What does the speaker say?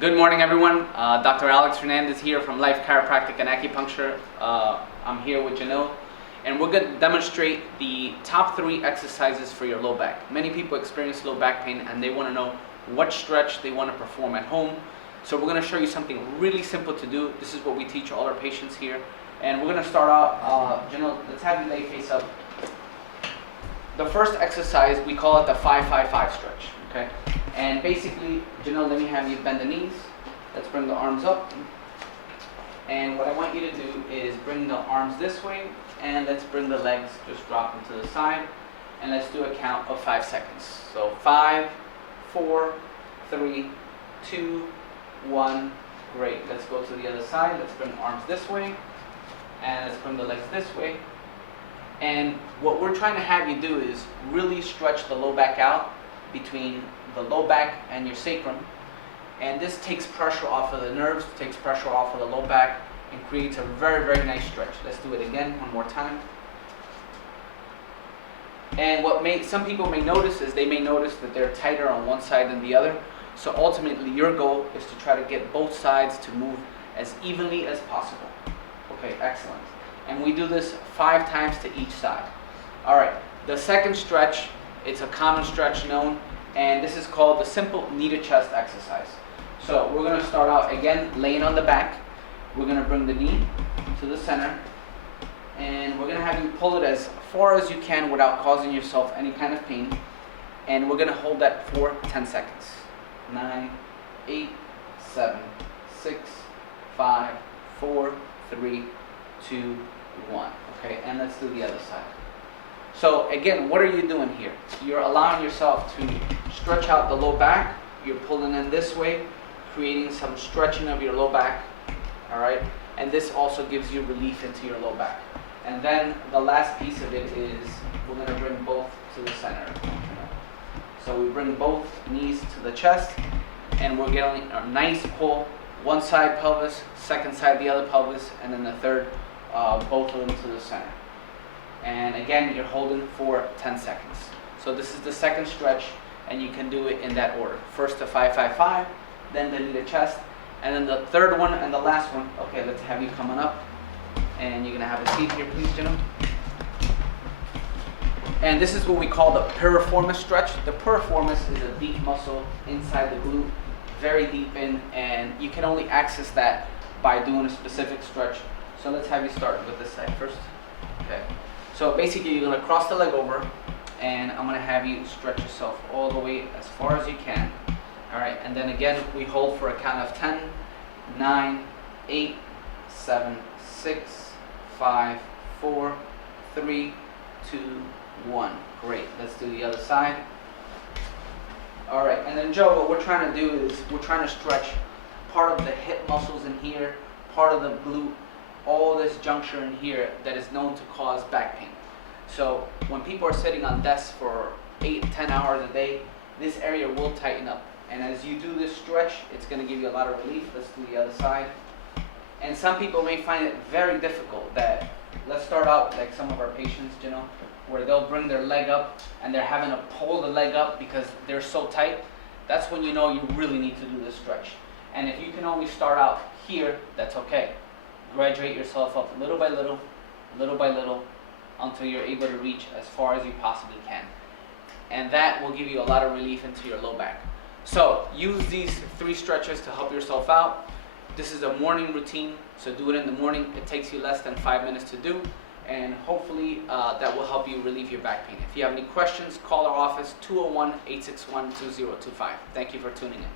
Good morning, everyone. Dr. Alex Hernandez here from Life Chiropractic and Acupuncture. I'm here with Janelle, and we're going to demonstrate the top 3 exercises for your low back. Many people experience low back pain, and they want to know what stretch they want to perform at home. So we're going to show you something really simple to do. This is what we teach all our patients here. And we're going to start out, Janelle, let's have you lay face up. The first exercise, we call it the 5-5-5 stretch, okay? And basically, Janelle, let me have you bend the knees. Let's bring the arms up. And what I want you to do is bring the arms this way, and let's bring the legs just drop into the side. And let's do a count of 5 seconds. So 5, 4, 3, 2, 1. Great. Let's go to the other side. Let's bring the arms this way, and let's bring the legs this way. And what we're trying to have you do is really stretch the low back out between the low back and your sacrum. And this takes pressure off of the nerves, takes pressure off of the low back, and creates a very, very nice stretch. Let's do it again one more time. And what some people may notice is they may notice that they're tighter on one side than the other. So ultimately your goal is to try to get both sides to move as evenly as possible. Okay, excellent. And we do this 5 times to each side. All right, the second stretch, it's a common stretch known, and this is called the simple knee to chest exercise. So we're going to start out again laying on the back. We're going to bring the knee to the center, and we're going to have you pull it as far as you can without causing yourself any kind of pain. And we're going to hold that for 10 seconds. 9, 8, 7, 6, 5, 4, 3, 2, 1. Okay, and let's do the other side. So again, what are you doing here? You're allowing yourself to stretch out the low back. You're pulling in this way, creating some stretching of your low back. All right, and this also gives you relief into your low back. And then the last piece of it is we're going to bring both to the center. So we bring both knees to the chest, and we're getting a nice pull. One side pelvis, second side the other pelvis, and then the third, both of them to the center. And again, you're holding for 10 seconds. So this is the second stretch, and you can do it in that order. First the 5-5-5, then the knee to chest, and then the third one and the last one. Okay, let's have you coming up, and you're gonna have a seat here, please, gentlemen. And this is what we call the piriformis stretch. The piriformis is a deep muscle inside the glute, very deep in, and you can only access that by doing a specific stretch. So let's have you start with this side first. Okay. So basically you're going to cross the leg over, and I'm going to have you stretch yourself all the way as far as you can. All right, and then again we hold for a count of 10, 9, 8, 7, 6, 5, 4, 3, 2, 1. Great. Let's do the other side. All right, and then Joe, what we're trying to do is we're trying to stretch part of the hip muscles in here, part of the glute, all this juncture in here that is known to cause back pain. So when people are sitting on desks for 8-10 hours a day, this area will tighten up. And as you do this stretch, it's going to give you a lot of relief. Let's do the other side. And some people may find it very difficult that, let's start out like some of our patients, you know, where they'll bring their leg up and they're having to pull the leg up because they're so tight. That's when you know you really need to do this stretch. And if you can only start out here, that's okay. Graduate yourself up little by little, until you're able to reach as far as you possibly can. And that will give you a lot of relief into your low back. So use these 3 stretches to help yourself out. This is a morning routine, so do it in the morning. It takes you less than 5 minutes to do, and hopefully that will help you relieve your back pain. If you have any questions, call our office, 201-861-2025. Thank you for tuning in.